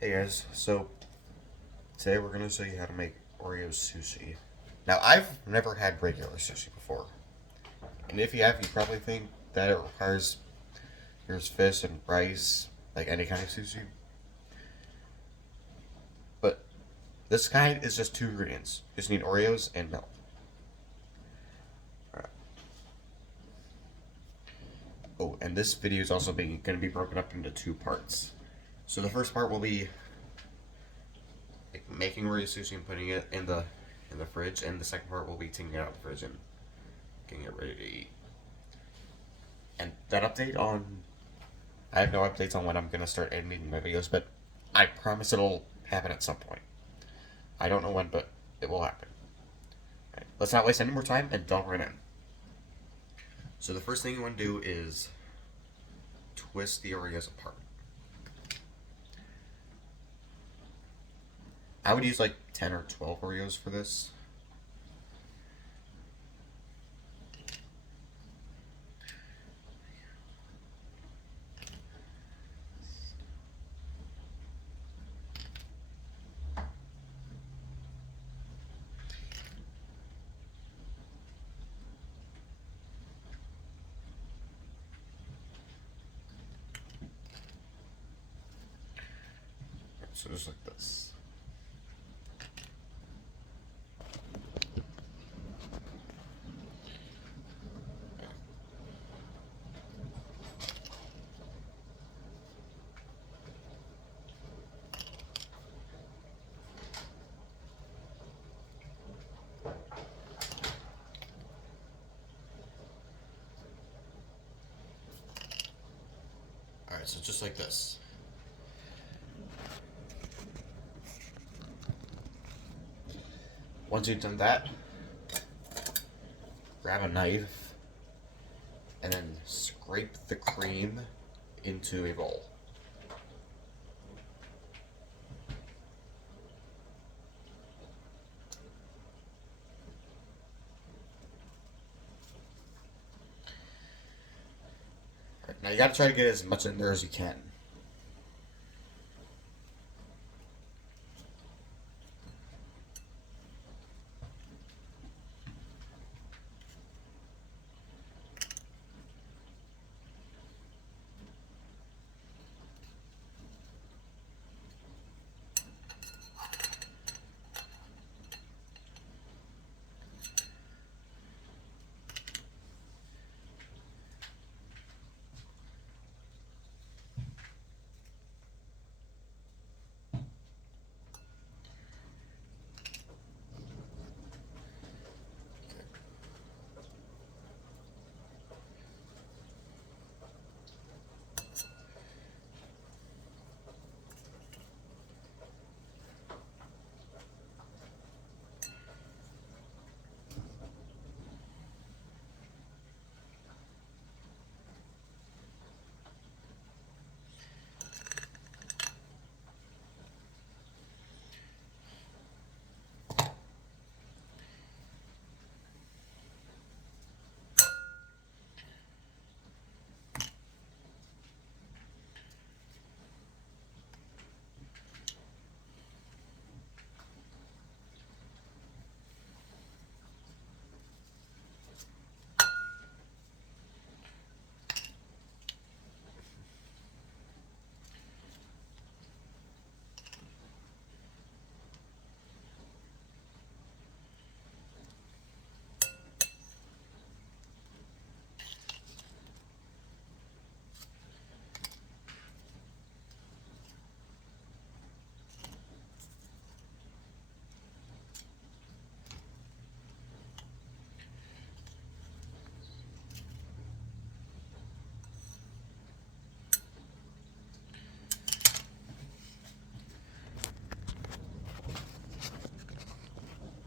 Hey guys, so today we're gonna show you how to make Oreo sushi. Now I've never had regular sushi before, and if you have, you probably think that it requires here's fish and rice, like any kind of sushi. But this kind is just two ingredients. You just need Oreos and milk. Alright. Oh, and this video is also going to be broken up into two parts. So the first part will be making Oreo sushi and putting it in the fridge, and the second part will be taking it out of the fridge and getting it ready to eat. And that update on I have no updates on when I'm gonna start editing my videos, but I promise it'll happen at some point. I don't know when, but it will happen. Right, let's not waste any more time and delve right in. So the first thing you want to do is twist the Oreos apart. I would use like 10 or 12 Oreos for this. So just like this. Alright, so just like this. Once you've done that, grab a knife and then scrape the cream into a bowl. Right, now you gotta try to get as much in there as you can.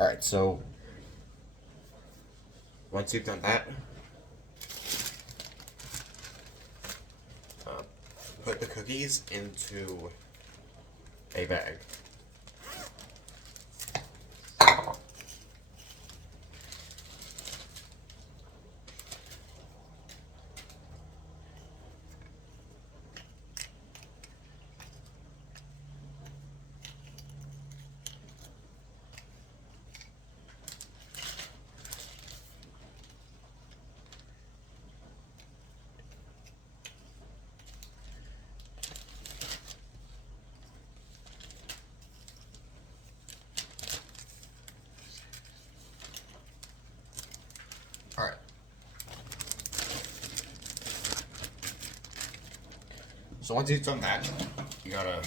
Alright, so once you've done that, uh, put the cookies into a bag. So once you've done that, you gotta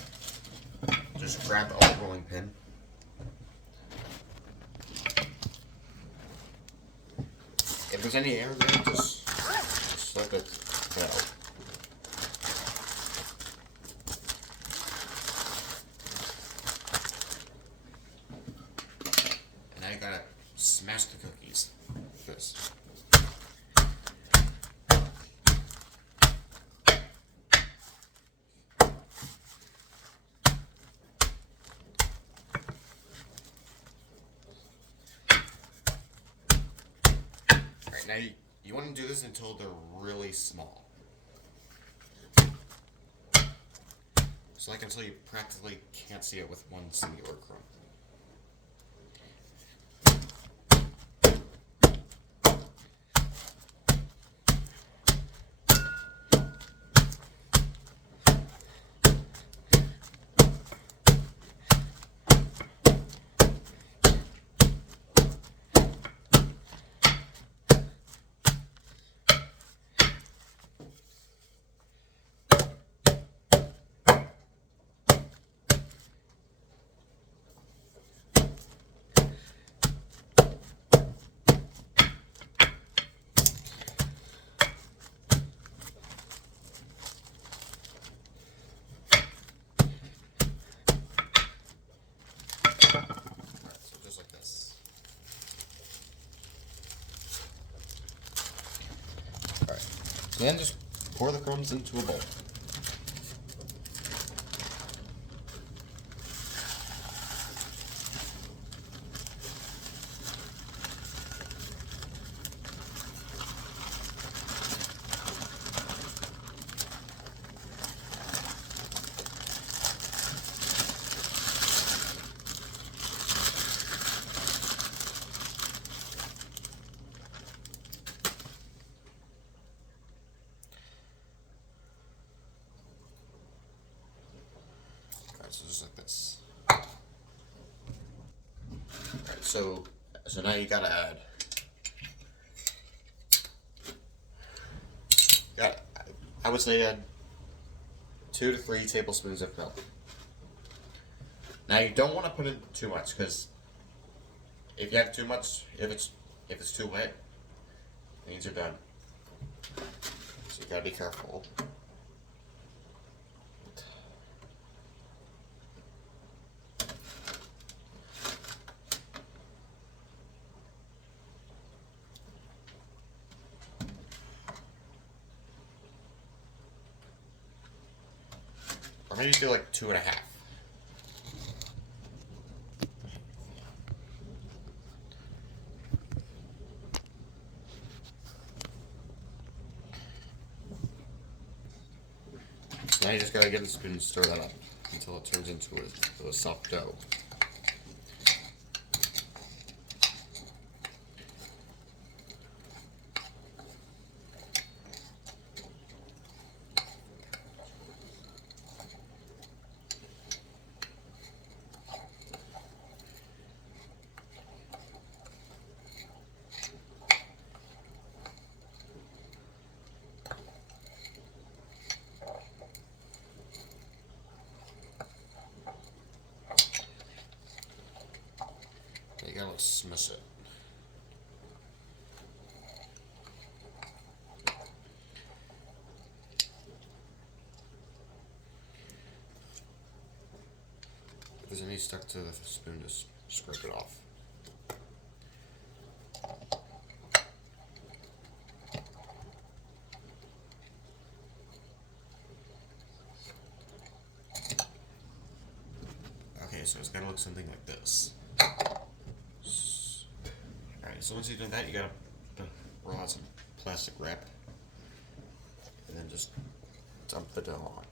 just grab a rolling pin. If there's any air there, just slip it out. And now you gotta smash the cookies like this. Alright, now you want to do this until they're really small. So like until you practically can't see it with one singular crumb. So just like this. Alright, so then just pour the crumbs into a bowl. So just like this. Alright, so now you gotta add. I would say add 2 to 3 tablespoons of milk. Now you don't want to put in too much because if you have too much, if it's too wet, it means you're done. So you gotta be careful. Or maybe do like 2.5. So now you just gotta get a spoon and stir that up until it turns into a soft dough. You gotta smush it. If there's any stuck to the spoon, just scrape it off. Okay, so it's gotta look something like this. Alright, so once you've done that, you gotta roll out some plastic wrap and then just dump the dough on.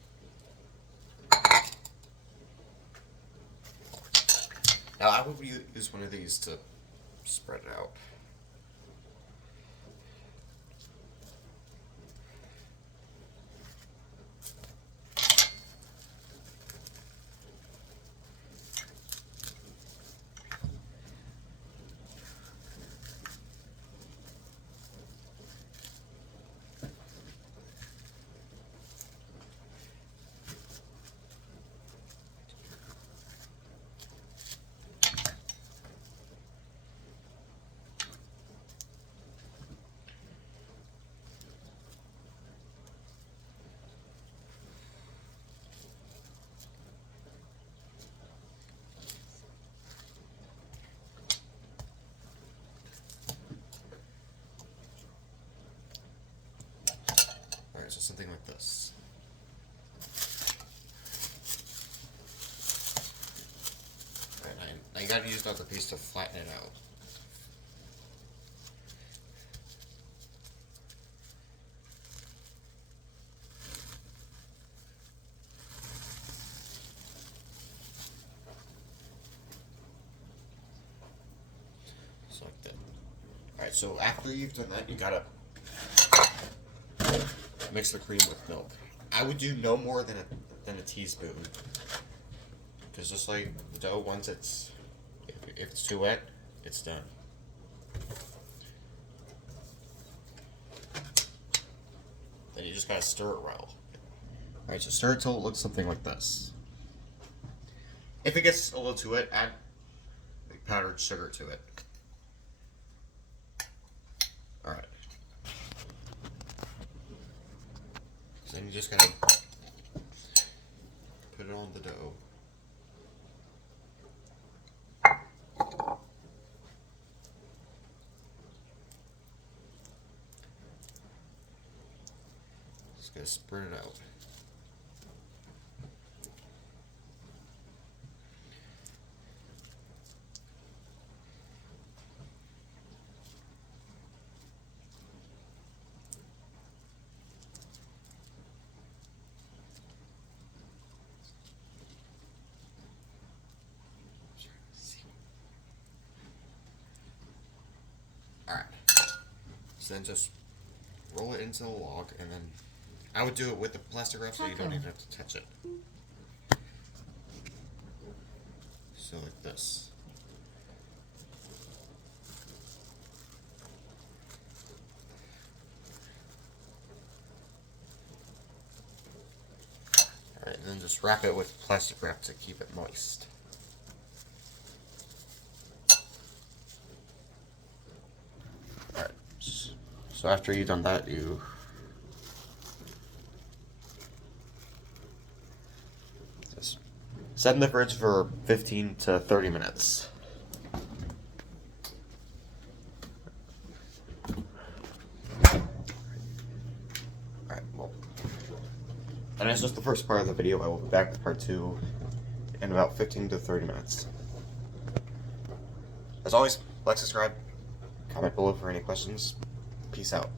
Now I would use one of these to spread it out. something like this. Alright, now you gotta use another piece to flatten it out. Just like that. Alright, so after you've done that, you gotta mix the cream with milk. I would do no more than a teaspoon. Because just like the dough, once if it's too wet, it's done. Then you just gotta stir it well. Alright, so stir it till it looks something like this. If it gets a little too wet, add powdered sugar to it. Alright. So then you just gotta put it on the dough. Just gotta spread it out. Alright. So then just roll it into the log, and then I would do it with the plastic wrap so you don't even have to touch it. So like this. Alright, and then just wrap it with plastic wrap to keep it moist. Alright, so after you've done that, you just set in the fridge for 15 to 30 minutes. Alright, well, and that's just the first part of the video. I will be back with part 2 in about 15 to 30 minutes. As always, like, subscribe, comment below for any questions. Peace out.